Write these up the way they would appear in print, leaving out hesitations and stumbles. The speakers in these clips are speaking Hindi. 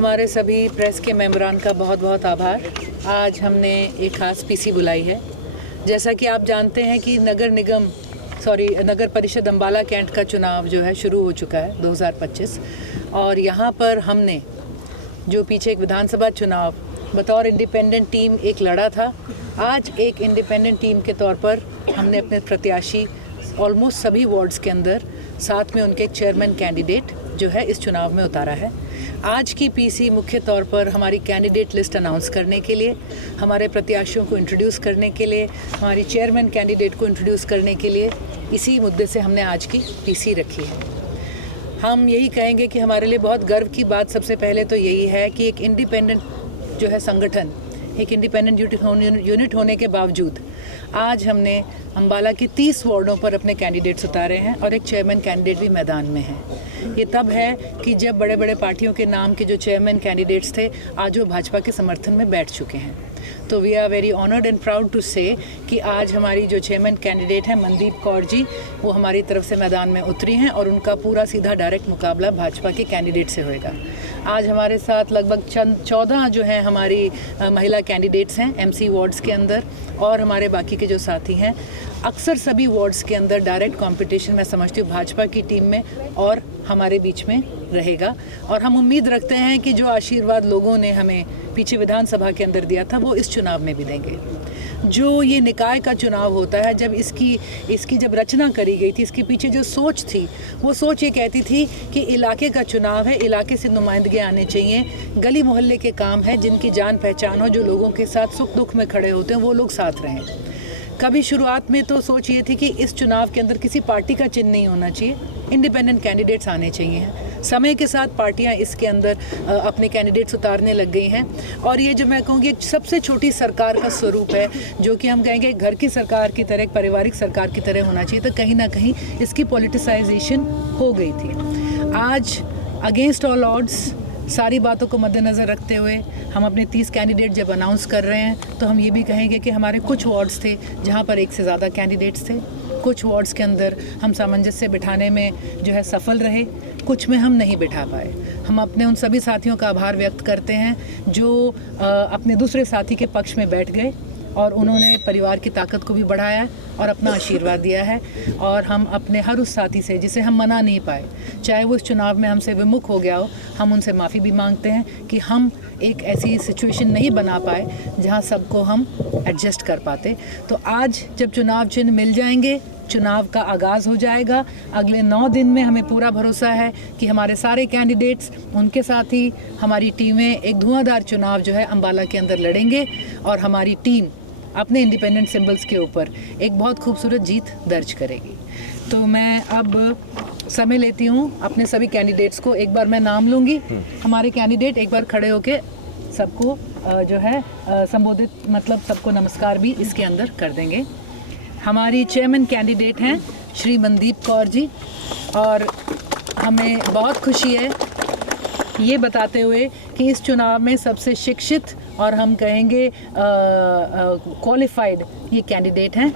हमारे सभी प्रेस के मेंबरान का बहुत बहुत आभार। आज हमने एक ख़ास पीसी बुलाई है। जैसा कि आप जानते हैं कि नगर परिषद अम्बाला कैंट का चुनाव जो है शुरू हो चुका है 2025 और यहाँ पर हमने जो पीछे एक विधानसभा चुनाव बतौर इंडिपेंडेंट टीम एक लड़ा था, आज एक इंडिपेंडेंट टीम के तौर पर हमने अपने प्रत्याशी ऑलमोस्ट सभी वार्ड्स के अंदर साथ में उनके चेयरमैन कैंडिडेट जो है इस चुनाव में उतारा है। आज की पीसी मुख्य तौर पर हमारी कैंडिडेट लिस्ट अनाउंस करने के लिए, हमारे प्रत्याशियों को इंट्रोड्यूस करने के लिए, हमारी चेयरमैन कैंडिडेट को इंट्रोड्यूस करने के लिए इसी मुद्दे से हमने आज की पीसी रखी है। हम यही कहेंगे कि हमारे लिए बहुत गर्व की बात सबसे पहले तो यही है कि एक इंडिपेंडेंट जो है संगठन, एक इंडिपेंडेंट यूनिट होने के बावजूद आज हमने अम्बाला के 30 वार्डों पर अपने कैंडिडेट्स उतारे हैं और एक चेयरमैन कैंडिडेट भी मैदान में है। ये तब है कि जब बड़े बड़े पार्टियों के नाम के जो चेयरमैन कैंडिडेट्स थे आज वो भाजपा के समर्थन में बैठ चुके हैं। तो we are very honoured and proud to say कि आज हमारी जो चेयरमैन कैंडिडेट हैं मनदीप कौर जी, वो हमारी तरफ से मैदान में उतरी हैं और उनका पूरा सीधा डायरेक्ट मुकाबला भाजपा के कैंडिडेट से होएगा। आज हमारे साथ लगभग 14 जो हैं हमारी महिला कैंडिडेट्स हैं एमसी वार्ड्स के अंदर और हमारे बाकी के जो साथी हैं। अक्सर सभी वार्ड्स के अंदर डायरेक्ट कंपटीशन मैं समझती हूँ भाजपा की टीम में और हमारे बीच में रहेगा और हम उम्मीद रखते हैं कि जो आशीर्वाद लोगों ने हमें पीछे विधानसभा के अंदर दिया था वो इस चुनाव में भी देंगे। जो ये निकाय का चुनाव होता है, जब इसकी जब रचना करी गई थी, इसके पीछे जो सोच थी वो सोच ये कहती थी कि इलाके का चुनाव है, इलाके से नुमाइंदगे आने चाहिए, गली मोहल्ले के काम है, जिनकी जान पहचान हो, जो लोगों के साथ सुख दुख में खड़े होते हैं वो लोग साथ रहें। कभी शुरुआत में तो सोच ये थी कि इस चुनाव के अंदर किसी पार्टी का चिन्ह नहीं होना चाहिए, इंडिपेंडेंट कैंडिडेट्स आने चाहिए। समय के साथ पार्टियां इसके अंदर अपने कैंडिडेट्स उतारने लग गई हैं और ये जो मैं कहूँगी एक सबसे छोटी सरकार का स्वरूप है, जो कि हम कहेंगे घर की सरकार की तरह, एक पारिवारिक सरकार की तरह होना चाहिए। तो कहीं ना कहीं इसकी पॉलिटिसाइजेशन हो गई थी। आज अगेंस्ट ऑल ऑड्स सारी बातों को मद्देनज़र रखते हुए हम अपने 30 कैंडिडेट जब अनाउंस कर रहे हैं तो हम ये भी कहेंगे कि हमारे कुछ वार्ड्स थे जहाँ पर एक से ज़्यादा कैंडिडेट्स थे, कुछ वार्ड्स के अंदर हम सामंजस्य बिठाने में जो है सफल रहे, कुछ में हम नहीं बिठा पाए। हम अपने उन सभी साथियों का आभार व्यक्त करते हैं जो अपने दूसरे साथी के पक्ष में बैठ गए और उन्होंने परिवार की ताकत को भी बढ़ाया और अपना आशीर्वाद दिया है। और हम अपने हर उस साथी से जिसे हम मना नहीं पाए, चाहे वो इस चुनाव में हमसे विमुख हो गया हो, हम उनसे माफ़ी भी मांगते हैं कि हम एक ऐसी सिचुएशन नहीं बना पाए जहां सबको हम एडजस्ट कर पाते। तो आज जब चुनाव चिन्ह मिल जाएंगे, चुनाव का आगाज़ हो जाएगा। अगले 9 दिन में हमें पूरा भरोसा है कि हमारे सारे कैंडिडेट्स, उनके साथ ही हमारी टीमें एक धुआंधार चुनाव जो है अम्बाला के अंदर लड़ेंगे और हमारी टीम अपने इंडिपेंडेंट सिंबल्स के ऊपर एक बहुत खूबसूरत जीत दर्ज करेगी। तो मैं अब समय लेती हूँ अपने सभी कैंडिडेट्स को, एक बार मैं नाम लूँगी। हमारे कैंडिडेट एक बार खड़े होके सबको जो है संबोधित, मतलब सबको नमस्कार भी इसके अंदर कर देंगे। हमारी चेयरमैन कैंडिडेट हैं श्री मनदीप कौर जी और हमें बहुत खुशी है ये बताते हुए कि इस चुनाव में सबसे शिक्षित और हम कहेंगे क्वालिफाइड ये कैंडिडेट हैं।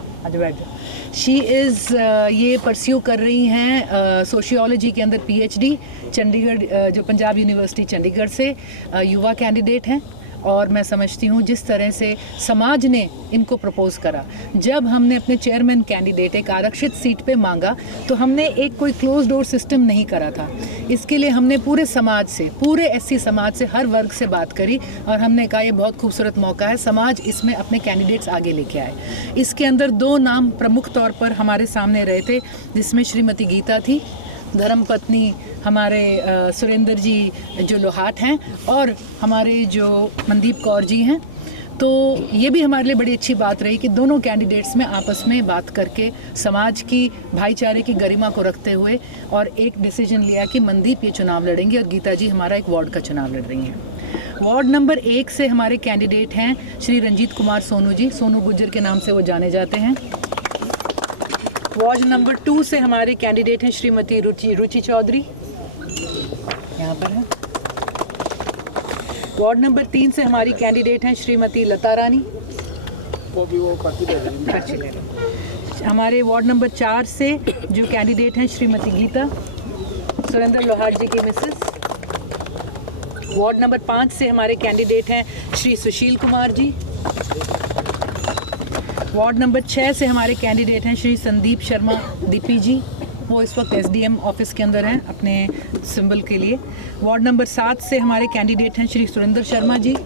शी इज़ ये परस्यू कर रही हैं सोशियोलॉजी के अंदर पीएचडी चंडीगढ़, जो पंजाब यूनिवर्सिटी चंडीगढ़ से युवा कैंडिडेट हैं। और मैं समझती हूँ जिस तरह से समाज ने इनको प्रपोज़ करा, जब हमने अपने चेयरमैन कैंडिडेट एक आरक्षित सीट पे मांगा तो हमने एक कोई क्लोज डोर सिस्टम नहीं करा था। इसके लिए हमने पूरे समाज से, पूरे एससी समाज से, हर वर्ग से बात करी और हमने कहा ये बहुत खूबसूरत मौका है, समाज इसमें अपने कैंडिडेट्स आगे लेके आए। इसके अंदर 2 नाम प्रमुख तौर पर हमारे सामने रहे थे, जिसमें श्रीमती गीता थी, धर्मपत्नी हमारे सुरेंद्र जी जो लोहाट हैं, और हमारे जो मनदीप कौर जी हैं। तो ये भी हमारे लिए बड़ी अच्छी बात रही कि दोनों कैंडिडेट्स में आपस में बात करके समाज की भाईचारे की गरिमा को रखते हुए और एक डिसीजन लिया कि मनदीप ये चुनाव लड़ेंगे और गीता जी हमारा एक वार्ड का चुनाव लड़ रही हैं। वार्ड नंबर 1 से हमारे कैंडिडेट हैं श्री रंजीत कुमार सोनू जी, सोनू गुज्जर के नाम से वो जाने जाते हैं। वार्ड नंबर 2 से हमारे कैंडिडेट हैं श्रीमती रुचि चौधरी, यहाँ पर है। वार्ड नंबर 3 से हमारी कैंडिडेट हैं श्रीमती लता रानी, हमारे वार्ड नंबर 4 से जो कैंडिडेट हैं श्रीमती गीता, सुरेंद्र लोहाट जी की मिसेस। वार्ड नंबर 5 से हमारे कैंडिडेट हैं श्री सुशील कुमार जी। वार्ड नंबर 6 से हमारे कैंडिडेट हैं श्री संदीप शर्मा दीपी जी, वो इस वक्त एसडीएम ऑफिस के अंदर हैं अपने सिंबल के लिए। वार्ड नंबर 7 से हमारे कैंडिडेट हैं श्री सुरेंद्र शर्मा जी।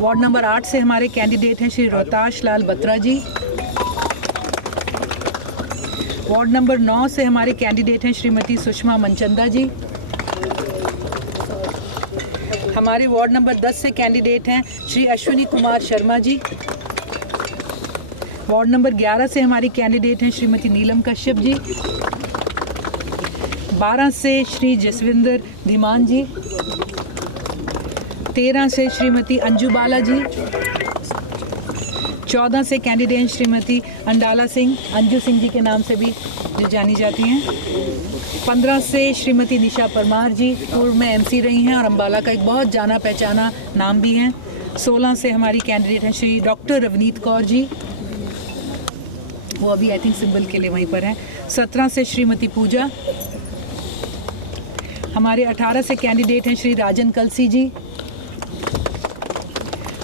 वार्ड नंबर 8 से हमारे कैंडिडेट हैं श्री रोहताश लाल बत्रा जी। वार्ड नंबर 9 से हमारे कैंडिडेट हैं श्रीमती सुषमा मनचंदा जी। हमारे वार्ड नंबर 10 से कैंडिडेट हैं श्री अश्विनी कुमार शर्मा जी। वार्ड नंबर 11 से हमारी कैंडिडेट हैं श्रीमती नीलम कश्यप जी। 12 से श्री जसविंदर धीमान जी। 13 से श्रीमती अंजू बाला जी। 14 से कैंडिडेट श्रीमती अंडाला सिंह, अंजू सिंह जी के नाम से भी जो जानी जाती हैं। 15 से श्रीमती निशा परमार जी, पूर्व में एमसी रही हैं और अम्बाला का एक बहुत जाना पहचाना नाम भी हैं। 16 से हमारी कैंडिडेट हैं श्री डॉक्टर रवनीत कौर जी, वो अभी आई थिंक सिंबल के लिए वहीं पर हैं। 17 से श्रीमती पूजा। हमारे 18 से कैंडिडेट हैं श्री राजन कलसी जी।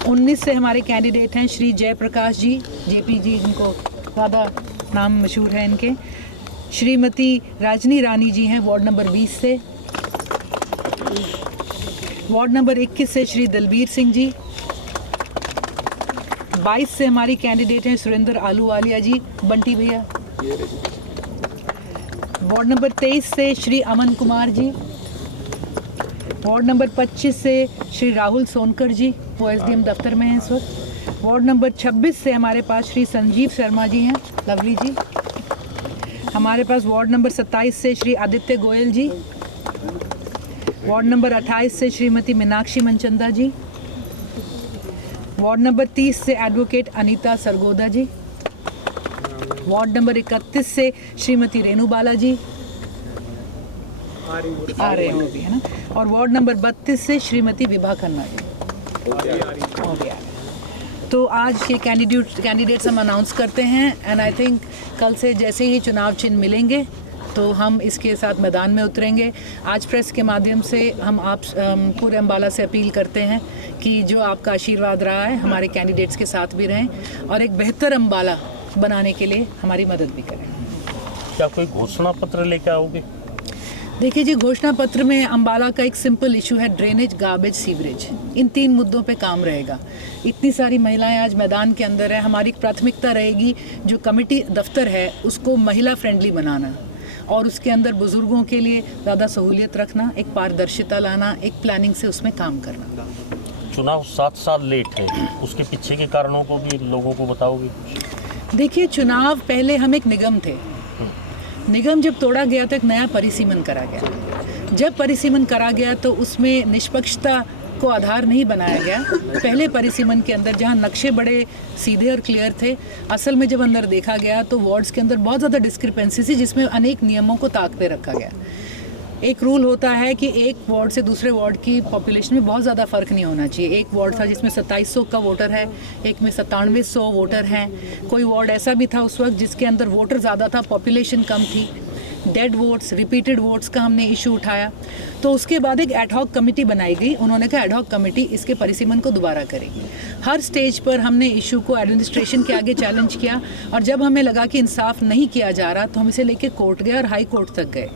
19 से हमारे कैंडिडेट हैं श्री जयप्रकाश जी, जेपी जी, जिनको ज़्यादा नाम मशहूर है इनके। श्रीमती राजनी रानी जी हैं वार्ड नंबर 20 से। वार्ड नंबर 21 से श्री दलबीर सिंह जी। 22 से हमारी कैंडिडेट हैं सुरेंद्र आलूवालिया जी, बंटी भैया। वार्ड नंबर 23 से श्री अमन कुमार जी। वार्ड नंबर 25 से श्री राहुल सोनकर जी, वो एसडीएम दफ्तर में हैं इस वक्त। वार्ड नंबर 26 से हमारे पास श्री संजीव शर्मा जी हैं, लवली जी। हमारे पास वार्ड नंबर 27 से श्री आदित्य गोयल जी। वार्ड नंबर 28 से श्रीमती मीनाक्षी मनचंदा जी। वार्ड नंबर 30 से एडवोकेट अनीता सरगोदा जी। वार्ड नंबर 31 से श्रीमती रेणु बाला जी आ रहे हैं, वो भी है ना। और वार्ड नंबर 32 से श्रीमती विभा खन्ना जी, वो भी आ रहे हैं। तो आज के कैंडिडेट्स हम अनाउंस करते हैं एंड आई थिंक कल से जैसे ही चुनाव चिन्ह मिलेंगे तो हम इसके साथ मैदान में उतरेंगे। आज प्रेस के माध्यम से हम आप पूरे अम्बाला से अपील करते हैं कि जो आपका आशीर्वाद रहा है हमारे कैंडिडेट्स के साथ भी रहें और एक बेहतर अम्बाला बनाने के लिए हमारी मदद भी करें। क्या कोई घोषणा पत्र लेकर आओगे? देखिए जी, घोषणा पत्र में अम्बाला का एक सिंपल इशू है, ड्रेनेज, गार्बेज, सीवरेज। इन 3 मुद्दों पे काम रहेगा। इतनी सारी महिलाएं आज मैदान के अंदर है, हमारी प्राथमिकता रहेगी जो कमेटी दफ्तर है उसको महिला फ्रेंडली बनाना और उसके अंदर बुजुर्गों के लिए ज़्यादा सहूलियत रखना, एक पारदर्शिता लाना, एक प्लानिंग से उसमें काम करना। चुनाव 7 साल लेट है, उसके पीछे के कारणों को भी लोगों को बताओगे? देखिए, चुनाव पहले हम एक निगम थे, निगम जब तोड़ा गया तो एक नया परिसीमन करा गया। जब परिसीमन करा गया तो उसमें निष्पक्षता को आधार नहीं बनाया गया। पहले परिसीमन के अंदर जहां नक्शे बड़े सीधे और क्लियर थे, असल में जब अंदर देखा गया तो वार्ड्स के अंदर बहुत ज़्यादा डिस्क्रिपेंसी थी, जिसमें अनेक नियमों को ताक पे रखा गया। एक रूल होता है कि एक वार्ड से दूसरे वार्ड की पॉपुलेशन में बहुत ज़्यादा फ़र्क नहीं होना चाहिए। एक वार्ड था जिसमें 2700 का वोटर है, एक में 9700 वोटर हैं। कोई वार्ड ऐसा भी था उस वक्त जिसके अंदर वोटर ज़्यादा था, पॉपुलेशन कम थी। डेड वोट्स, रिपीटेड वोट्स का हमने इशू उठाया। तो उसके बाद एक एडहॉक कमेटी बनाई गई। उन्होंने कहा एडहॉक कमेटी इसके परिसीमन को दोबारा करेगी। हर स्टेज पर हमने इशू को एडमिनिस्ट्रेशन के आगे चैलेंज किया और जब हमें लगा कि इंसाफ नहीं किया जा रहा तो हम इसे लेके कोर्ट गए और हाई कोर्ट तक गए।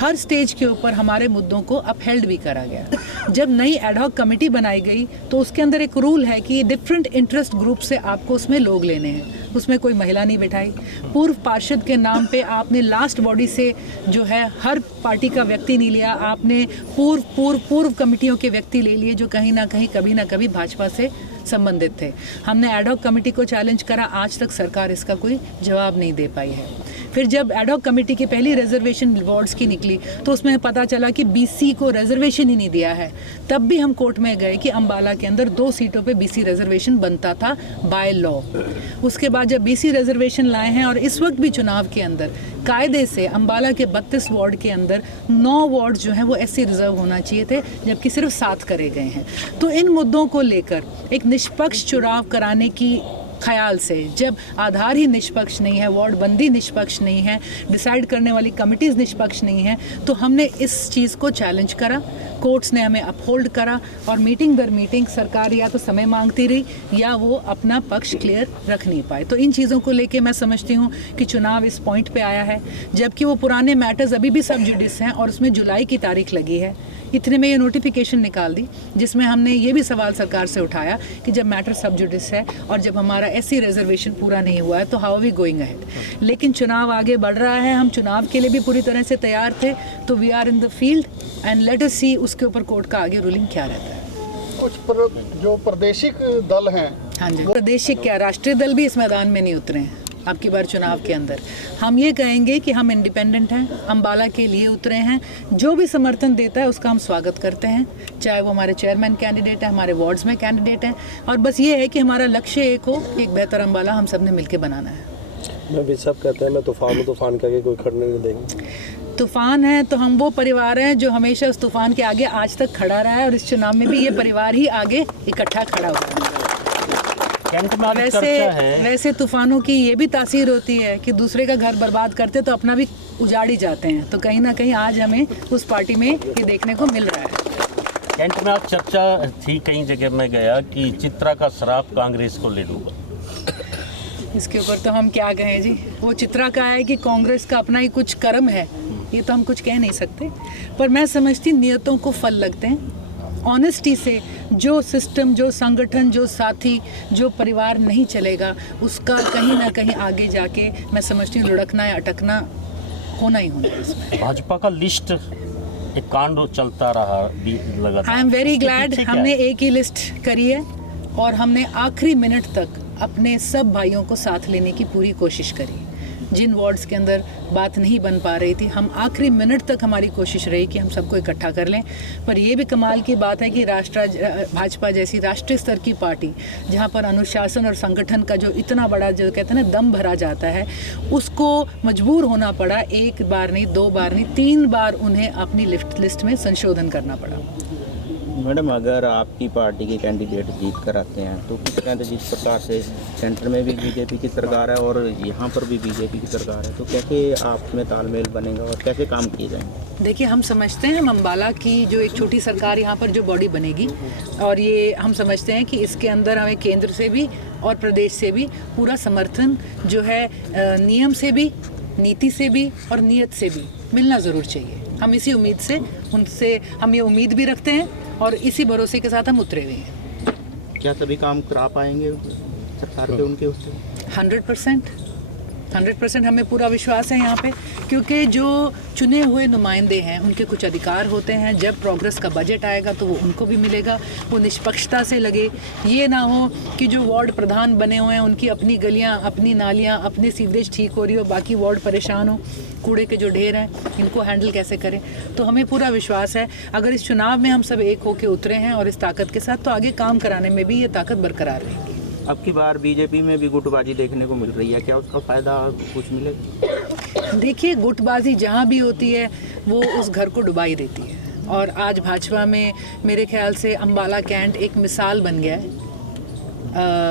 हर स्टेज के ऊपर हमारे मुद्दों को अपहेल्ड भी करा गया। जब नई एडहॉक कमेटी बनाई गई तो उसके अंदर एक रूल है कि डिफरेंट इंटरेस्ट ग्रुप से आपको उसमें लोग लेने हैं। उसमें कोई महिला नहीं बिठाई। पूर्व पार्षद के नाम पे आपने लास्ट बॉडी से जो है हर पार्टी का व्यक्ति नहीं लिया, आपने पूर्व कमेटियों के व्यक्ति ले लिए जो कहीं ना कहीं कभी ना कभी भाजपा से संबंधित थे। हमने एडहॉक कमेटी को चैलेंज करा, आज तक सरकार इसका कोई जवाब नहीं दे पाई है। फिर जब एडहॉक कमेटी की पहली रिजर्वेशन वार्ड्स की निकली तो उसमें पता चला कि बीसी को रिजर्वेशन ही नहीं दिया है। तब भी हम कोर्ट में गए कि अम्बाला के अंदर 2 सीटों पे बीसी रिजर्वेशन बनता था बाय लॉ। उसके बाद जब बीसी रिजर्वेशन लाए हैं और इस वक्त भी चुनाव के अंदर कायदे से अम्बाला के 32 वार्ड के अंदर 9 वार्ड जो हैं वो एससी रिजर्व होना चाहिए थे, जबकि सिर्फ 7 करे गए हैं। तो इन मुद्दों को लेकर एक निष्पक्ष चुनाव कराने की ख्याल से, जब आधार ही निष्पक्ष नहीं है, वार्ड बंदी निष्पक्ष नहीं है, डिसाइड करने वाली कमिटीज़ निष्पक्ष नहीं है, तो हमने इस चीज़ को चैलेंज करा। कोर्ट्स ने हमें अपहोल्ड करा और मीटिंग दर मीटिंग सरकार या तो समय मांगती रही या वो अपना पक्ष क्लियर रख नहीं पाए। तो इन चीज़ों को लेके मैं समझती हूँ कि चुनाव इस पॉइंट पे आया है, जबकि वो पुराने मैटर्स अभी भी सब जुडिस हैं और उसमें जुलाई की तारीख लगी है। इतने में ये नोटिफिकेशन निकाल दी जिसमें हमने ये भी सवाल सरकार से उठाया कि जब मैटर सब जुडिस है और जब हमारा एससी रिजर्वेशन पूरा नहीं हुआ है तो how are we going ahead. लेकिन चुनाव आगे बढ़ रहा है, हम चुनाव के लिए भी पूरी तरह से तैयार थे, तो we are in the field and let us see उसके ऊपर कोर्ट का आगे रूलिंग क्या रहता है। कुछ जो प्रादेशिक दल हैं, हाँ जी, प्रादेशिक क्या, राष्ट्रीय दल भी इस मैदान में नहीं उतरे हैं अब की बार चुनाव के अंदर। हम ये कहेंगे कि हम इंडिपेंडेंट हैं, अम्बाला के लिए उतरे हैं, जो भी समर्थन देता है उसका हम स्वागत करते हैं, चाहे वो हमारे चेयरमैन कैंडिडेट है, हमारे वार्ड्स में कैंडिडेट हैं, और बस ये है कि हमारा लक्ष्य एक हो, एक बेहतर अम्बाला हम सब ने मिलकर बनाना है। मैं भी सब कहते हैं मैं तूफान के आगे कोई खड़ने नहीं देंगे। तूफान है तो हम वो परिवार हैं जो हमेशा उस तूफान के आगे आज तक खड़ा रहा है और इस चुनाव में भी ये परिवार ही आगे इकट्ठा खड़ा हुआ है। वैसे तूफानों की ये भी तासीर होती है कि दूसरे का घर बर्बाद करते तो अपना भी उजाड़ ही जाते हैं, तो कहीं ना कहीं आज हमें उस पार्टी में ये देखने को मिल रहा है। कैंट में आज चर्चा थी, कई जगह में गया कि चित्रा का श्राप कांग्रेस को ले लूँगा। इसके ऊपर तो हम क्या कहें जी, वो चित्रा का है कि कांग्रेस का अपना ही कुछ कर्म है, ये तो हम कुछ कह नहीं सकते, पर मैं समझती नियतों को फल लगते हैं। ऑनेस्टी से जो सिस्टम, जो संगठन, जो साथी, जो परिवार नहीं चलेगा उसका कहीं ना कहीं आगे जाके मैं समझती हूँ लुढ़कना या अटकना होना ही होना है इसमें। भाजपा का लिस्ट एक कांड चलता रहा लगातार। आई एम वेरी ग्लैड हमने एक ही लिस्ट करी है और हमने आखिरी मिनट तक अपने सब भाइयों को साथ लेने की पूरी कोशिश करी। जिन वार्ड्स के अंदर बात नहीं बन पा रही थी, हम आखिरी मिनट तक हमारी कोशिश रही कि हम सबको इकट्ठा कर लें। पर ये भी कमाल की बात है कि भाजपा जैसी राष्ट्रीय स्तर की पार्टी जहाँ पर अनुशासन और संगठन का जो इतना बड़ा जो कहते हैं ना दम भरा जाता है, उसको मजबूर होना पड़ा, एक बार नहीं, दो बार नहीं, 3 बार उन्हें अपनी लिस्ट में संशोधन करना पड़ा। मैडम, अगर आपकी पार्टी के कैंडिडेट जीत कर आते हैं तो किस तरह से, जिस प्रकार से सेंटर में भी बीजेपी की सरकार है और यहाँ पर भी बीजेपी की सरकार है, तो कैसे आप में तालमेल बनेगा और कैसे काम किए जाएंगे? देखिए, हम समझते हैं हम अम्बाला की जो एक छोटी सरकार यहाँ पर जो बॉडी बनेगी, और ये हम समझते हैं कि इसके अंदर हमें केंद्र से भी और प्रदेश से भी पूरा समर्थन जो है नियम से भी, नीति से भी और नीयत से भी मिलना ज़रूर चाहिए। हम इसी उम्मीद से उनसे हम ये उम्मीद भी रखते हैं और इसी भरोसे के साथ हम उतरे हुए हैं। क्या सभी काम करा पाएंगे सरकार के उनके उससे? 100% हमें पूरा विश्वास है यहाँ पे, क्योंकि जो चुने हुए नुमाइंदे हैं उनके कुछ अधिकार होते हैं। जब प्रोग्रेस का बजट आएगा तो वो उनको भी मिलेगा, वो निष्पक्षता से लगे। ये ना हो कि जो वार्ड प्रधान बने हुए हैं उनकी अपनी गलियाँ, अपनी नालियाँ, अपनी सीवरेज ठीक हो रही हो, बाकी वार्ड परेशान हो, कूड़े के जो ढेर हैं इनको हैंडल कैसे करें। तो हमें पूरा विश्वास है अगर इस चुनाव में हम सब एक होकर उतरे हैं और इस ताकत के साथ, तो आगे काम कराने में भी ये ताकत बरकरार रहेगी। अब की बार बीजेपी में भी गुटबाजी देखने को मिल रही है, क्या उसका फ़ायदा कुछ मिलेगा? देखिए, गुटबाजी जहाँ भी होती है वो उस घर को डुबा ही देती है, और आज भाजपा में मेरे ख्याल से अम्बाला कैंट एक मिसाल बन गया है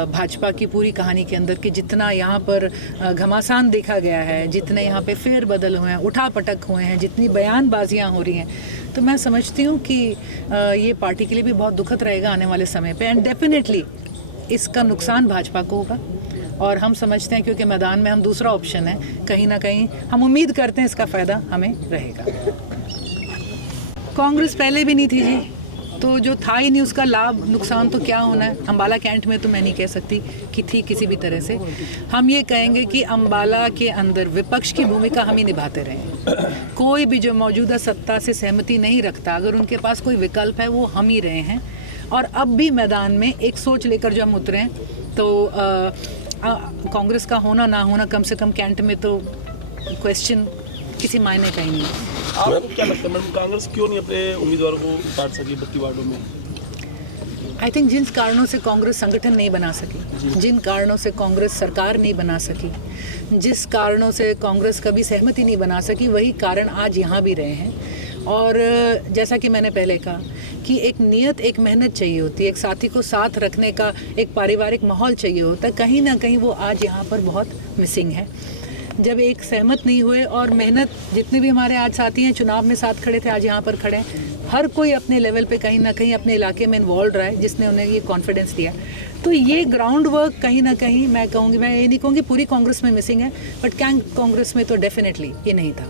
भाजपा की पूरी कहानी के अंदर कि जितना यहाँ पर घमासान देखा गया है, जितने यहाँ पे फेर बदल हुए हैं, उठा पटक हुए हैं, जितनी बयानबाजियाँ हो रही हैं, तो मैं समझती हूँ कि ये पार्टी के लिए भी बहुत दुखद रहेगा आने वाले समय पे, एंड डेफिनेटली इसका नुकसान भाजपा को होगा। और हम समझते हैं क्योंकि मैदान में हम दूसरा ऑप्शन है, कहीं ना कहीं हम उम्मीद करते हैं इसका फ़ायदा हमें रहेगा। कांग्रेस पहले भी नहीं थी जी, तो जो था ही नहीं उसका लाभ नुकसान तो क्या होना है। अम्बाला कैंट में तो मैं नहीं कह सकती कि थी किसी भी तरह से। हम ये कहेंगे कि अम्बाला के अंदर विपक्ष की भूमिका हम ही निभाते रहे। कोई भी जो मौजूदा सत्ता से सहमति नहीं रखता, अगर उनके पास कोई विकल्प है वो हम ही रहे हैं। और अब भी मैदान में एक सोच लेकर जो हम उतरे हैं, तो कांग्रेस का होना ना होना कम से कम कैंट में तो क्वेश्चन किसी मायने का ही नहीं है। आपको क्या लगता है मैडम, कांग्रेस क्यों नहीं अपने उम्मीदवारों को उतार सकी 32 वार्डों में? आई थिंक जिन कारणों से कांग्रेस संगठन नहीं बना सकी, जिन कारणों से कांग्रेस सरकार नहीं बना सकी, जिस कारणों से कांग्रेस कभी सहमति नहीं बना सकी, वही कारण आज यहाँ भी रहे हैं। और जैसा कि मैंने पहले कहा कि एक नियत, एक मेहनत चाहिए होती है, एक साथी को साथ रखने का एक पारिवारिक माहौल चाहिए होता है, कहीं ना कहीं वो आज यहाँ पर बहुत मिसिंग है। जब एक सहमत नहीं हुए और मेहनत, जितने भी हमारे आज साथी हैं चुनाव में साथ खड़े थे आज यहाँ पर खड़े हैं, हर कोई अपने लेवल पे कहीं ना कहीं अपने इलाके में इन्वॉल्व रहा है, जिसने उन्हें ये कॉन्फिडेंस दिया। तो ये ग्राउंड वर्क कहीं ना कहीं मैं कहूँगी, मैं ये नहीं कहूँगी पूरी कांग्रेस में मिसिंग है, बट कैंग कांग्रेस में तो डेफिनेटली ये नहीं था।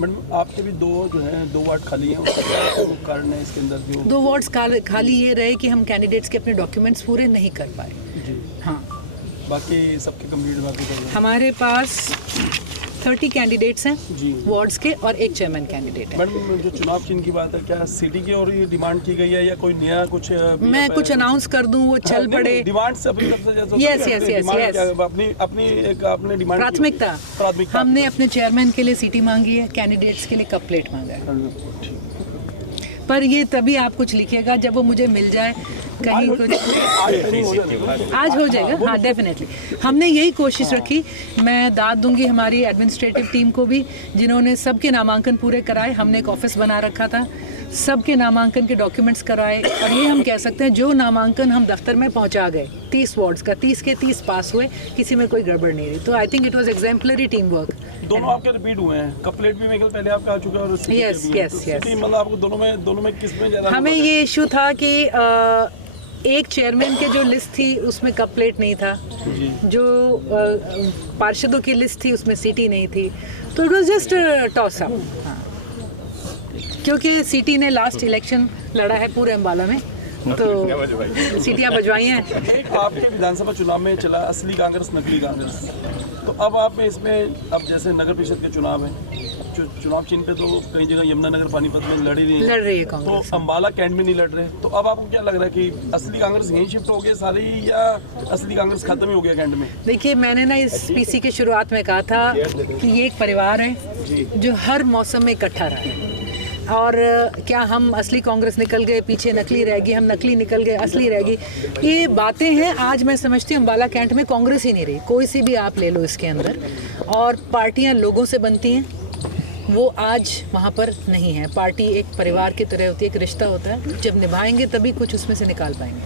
मैडम आपके भी दो वार्ड खाली हैं, उसका क्या कारण है इसके अंदर जो 2 वार्ड्स खाली ये रहे कि हम कैंडिडेट्स के अपने डॉक्यूमेंट्स पूरे नहीं कर पाए। जी, हाँ, बाकी सबके कंप्लीट बाकी कर रहे हैं। हमारे पास 30 कैंडिडेट्स हैं जी वार्ड्स के और एक चेयरमैन कैंडिडेट है। मैडम, जो चुनाव चिन्ह की बात है, क्या सिटी की और ये डिमांड की गई है या कोई नया कुछ मैं कुछ अनाउंस कर दूं वो चल पड़े। डिमांड से अपनी तरफ से जैसे Yes, yes, yes, yes. अपनी एक आपने डिमांड प्राथमिकता हमने अपने चेयरमैन के लिए सीटी मांगी है, कैंडिडेट्स के लिए कप प्लेट मांगा है। पर ये तभी आप कुछ लिखिएगा जब वो मुझे मिल जाए कहीं कुछ। आज हो जाएगा, हाँ डेफिनेटली। हमने यही कोशिश रखी, मैं दाद दूंगी हमारी एडमिनिस्ट्रेटिव टीम को भी, जिन्होंने सबके नामांकन पूरे कराए। हमने एक ऑफिस बना रखा था, सबके नामांकन के डॉक्यूमेंट्स कराए, और ये हम कह सकते हैं जो नामांकन हम दफ्तर में पहुंचा गए 30 वार्ड्स का, 30 के 30 पास हुए, किसी में कोई गड़बड़ नहीं रही। तो I think it was exemplary team work. दोनों आपके रिपीट हुए हैं, कपलेट भी मेरे पहले आपका आ चुका है और सिटी के Yes, भी हैं। yes, तो yes. सिटी मतलब आपको दोनों में किस में ज़्यादा हमें ये इशू था कि एक चेयरमैन के जो लिस्ट थी उसमें कप प्लेट नहीं था, जो पार्षदों की लिस्ट थी उसमें सीटी नहीं थी, तो it was just toss up. क्योंकि सीटी ने लास्ट इलेक्शन लड़ा है पूरे अम्बाला में, तो सीटियाँ बजवाई हैं। एक आपके विधानसभा चुनाव में चला असली कांग्रेस नकली कांग्रेस, तो अब आप इसमें अब जैसे नगर परिषद के चुनाव है, चुनाव चिन्ह पे तो कई जगह यमुनानगर पानीपत में लड़ रही है तो कांग्रेस, अम्बाला कैंट में नहीं लड़ रहे, तो अब आपको क्या लग रहा है कि असली कांग्रेस यहीं शिफ्ट हो गई सारी या असली कांग्रेस खत्म ही हो गया कैंट में? देखिए मैंने ना इस पीसी के शुरुआत में कहा था कि ये एक परिवार है जो हर मौसम में इकट्ठा रहा है, और क्या हम असली कांग्रेस निकल गए, पीछे नकली रहेगी, हम नकली निकल गए, असली रहेगी, ये बातें हैं। आज मैं समझती हूँ अम्बाला कैंट में कांग्रेस ही नहीं रही, कोई सी भी आप ले लो इसके अंदर, और पार्टियाँ लोगों से बनती हैं, वो आज वहाँ पर नहीं है। पार्टी एक परिवार की तरह होती है, एक रिश्ता होता है, जब निभाएंगे तभी कुछ उसमें से निकाल पाएंगे।